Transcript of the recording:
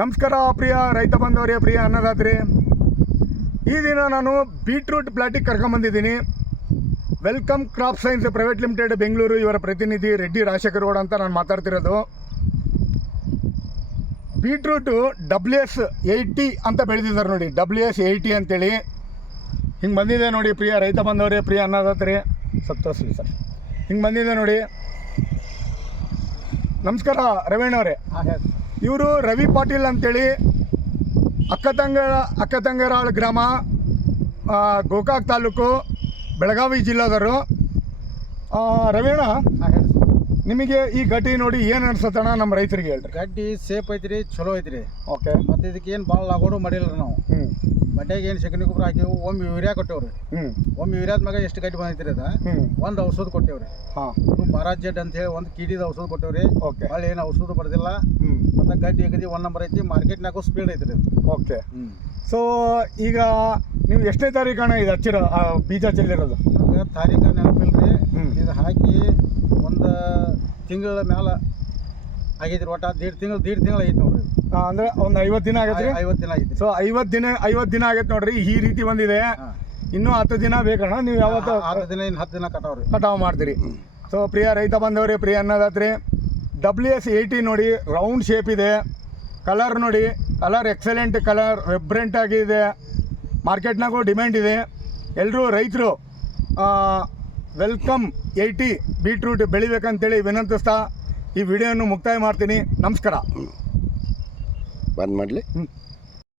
ನಮಸ್ಕಾರ ಪ್ರಿಯ ರೈತ ಬಂಧುವರೇ, ಪ್ರಿಯ ಅನ್ನದಾತ್ರಿ. ಈ ದಿನ ನಾನು ಬೀಟ್ರೂಟ್ ಪ್ಲಾಟಿಗೆ ಕರ್ಕೊಂಬಂದಿದ್ದೀನಿ. Welcome crop science private limited Bengaluru, ಇವರ ಪ್ರತಿನಿಧಿ ರೆಡ್ಡಿ ರಾಜಶೇಖರ್ ಗೌಡ ಅಂತ ನಾನು ಮಾತಾಡ್ತಿರೋದು. ಬೀಟ್ರೂಟು WS80 ಅಂತ ಬೆಳೆದಿದ್ದಾರೆ ನೋಡಿ, WS80 ಅಂತೇಳಿ ಹಿಂಗೆ ಬಂದಿದೆ ನೋಡಿ. ಪ್ರಿಯ ರೈತ ಬಂಧುವರೇ, ಪ್ರಿಯ ಅನ್ನದಾತ್ರಿ, ತೋರಿಸ್ಲಿ ಸರ್, ಹಿಂಗೆ ಬಂದಿದೆ ನೋಡಿ. ನಮಸ್ಕಾರ ರವೀಣ್ ಅವರೇ. ಇವರು ರವಿ ಪಾಟೀಲ್ ಅಂತೇಳಿ ಅಕ್ಕತಂಗರಾಳ್ ಗ್ರಾಮ, ಗೋಕಾಕ್ ತಾಲೂಕು, ಬೆಳಗಾವಿ ಜಿಲ್ಲಾದವರು. ರವೀಣ, ನಿಮಗೆ ಈ ಗಡ್ಡಿ ನೋಡಿ ಏನು ಅನ್ಸತ್ತಣ್ಣ? ನಮ್ಮ ರೈತರಿಗೆ ಹೇಳ್ರಿ. ಗಡ್ಡಿ ಸೇಫ್ ಐತ್ರಿ, ಚಲೋ ಐತ್ರಿ. ಓಕೆ. ಮತ್ತು ಇದಕ್ಕೆ ಏನು ಭಾಳ ಲಾಗೋಡು ಮಾಡಿಲ್ರಿ ನಾವು. ಬಡ್ಡೆಗೆ ಏನು ಸೆಕೆಂಡ್ ಗೊಬ್ಬರ ಹಾಕಿವು, ಒಮ್ಮೆ ಯೂರಿಯಾ ಕೊಟ್ಟೇವ್ರಿ. ಒಮ್ಮೆ ಯೂರಿಯಾದ ಮ್ಯಾಗ ಎಷ್ಟು ಗಡ್ಡಿ ಬಂದೈತ್ರಿ ಅದ, ಒಂದು ಔಷಧ ಕೊಟ್ಟೇವ್ರಿ. ಅದು ಬಾರಾಜೆಡ್ ಅಂತ ಹೇಳಿ ಒಂದು ಕಿಡಿದ ಔಷಧ ಕೊಟ್ಟೇವ್ರಿ. ಓಕೆ. ಭಾಳ ಏನು ಔಷಧ ಬರ್ದಿಲ್ಲ. ಮತ್ತು ಗಡ್ಡಿ ಅಗದಿ 1 ನಂಬರ್ ಐತಿ, ಮಾರ್ಕೆಟ್ನಾಗೂ ಸ್ಪೀಡ್ ಐತ್ರಿ. ಓಕೆ. ಸೊ ಈಗ ನೀವು ಎಷ್ಟನೇ ತಾರೀಕು ಅಣ್ಣ ಇದು ಹಚ್ಚಿರೋ ಬೀಜ ಚೆಲ್ಲಿರೋದು? ತಾರೀಕು ನೆನಪಿಲ್ರಿ. ಇದು ಹಾಕಿ ಒಂದು ತಿಂಗಳ ಮ್ಯಾಲ ಆಗೈತ್ರಿ. ಒಟ್ಟು ದೀಡ್ ತಿಂಗಳು ಐತಿ ನೋಡ್ರಿ. ಅಂದ್ರೆ ಒಂದು 50 ದಿನ ಆಗೈತ್ರಿ. 50 ದಿನ ಆಗೈತಿ. ಸೊ 50 ದಿನ ಆಗೈತೆ ನೋಡ್ರಿ. ಈ ರೀತಿ ಬಂದಿದೆ. ಇನ್ನೂ 10 ದಿನ ಬೇಕಣ್ಣ. ನೀವು ಯಾವತ್ತು 10 ದಿನ, ಇನ್ನು 10 ದಿನ ಕಟಾವು ಮಾಡ್ತೀರಿ. ಸೊ ಪ್ರಿಯ ರೈತ ಬಂದವರೇ, ಪ್ರಿಯ ಅನ್ನದಾತ್ರಿ, WS80 ನೋಡಿ, ರೌಂಡ್ ಶೇಪ್ ಇದೆ. ಕಲರ್ ನೋಡಿ, ಕಲರ್ ಎಕ್ಸಲೆಂಟ್ ಕಲರ್, ವೆಬ್ರೆಂಟ್ ಆಗಿದೆ. ಮಾರ್ಕೆಟ್ನಾಗೂ ಡಿಮ್ಯಾಂಡ್ ಇದೆ. ಎಲ್ಲರೂ ರೈತರು ವೆಲ್ಕಮ್ 80 ಬೀಟ್ರೂಟ್ ಬೆಳಿಬೇಕಂತೇಳಿ ವಿನಂತಿಸ್ತಾ ಈ ವಿಡಿಯೋನು ಮುಕ್ತಾಯ ಮಾಡ್ತೀನಿ. ನಮಸ್ಕಾರ. ಬಂದ್ ಮಾಡಲಿ.